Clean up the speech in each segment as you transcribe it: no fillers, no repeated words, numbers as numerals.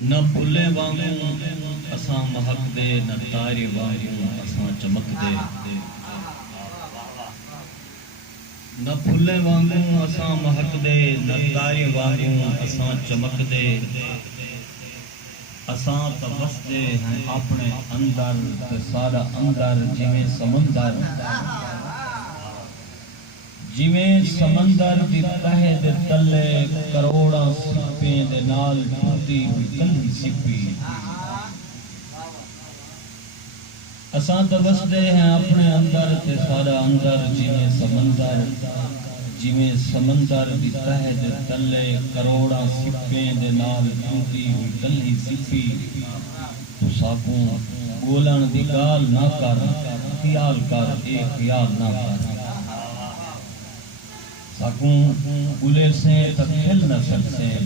نہ پھلے وانگوں اساں مہک دے، نہ تارے وانگوں اساں چمک دے، نہ پھلے وانگوں اساں مہک دے، نہ تارے وانگوں اساں چمک دے، اساں تا وسدے ہیں اپنے اندر تے سارا اندر جویں سمندر، جویں سمندر دی تہ دے تلے کروڑاں سپیں دے نال ٹوٹی ہوئی کلی سپی، اساں تا وسدے ہیں اپنے اندر تے سارا اندر جویں سمندر، جویں سمندر دی تہ دے تلے کروڑاں سپیں دے نال ٹوٹی ہوئی کلی سپی، تو ساکوں بولن دی گال نہ کر، خیال کر اے خیال نہ کر، ساکوں گلے سے تک کھل نہ سکسیں،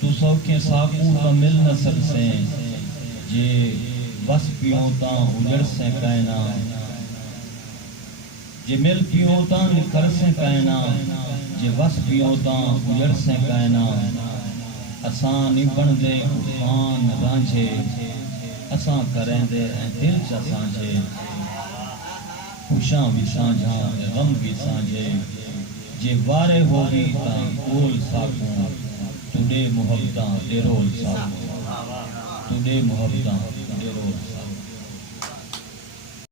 تو سوکے ساکوں تا مل نہ سکسیں، جے بس پیوں تاں اجڑ سے کائنا، جے مل پیوں تاں نکھر سے کائنا، جے بس پیوں تاں اجڑ سے کائنا، اساں نہیں بن دے خان رانجھے، اساں کریں دے ہیں دل چا سانجھے، خوشاں بھی سانجھاں غم بھی سانجھے، جے وارے ہوگی تاں کول ساکوں، تُڈے محبتاں دے رول ساکوں، تُڈے محبتاں دے رول ساکوں۔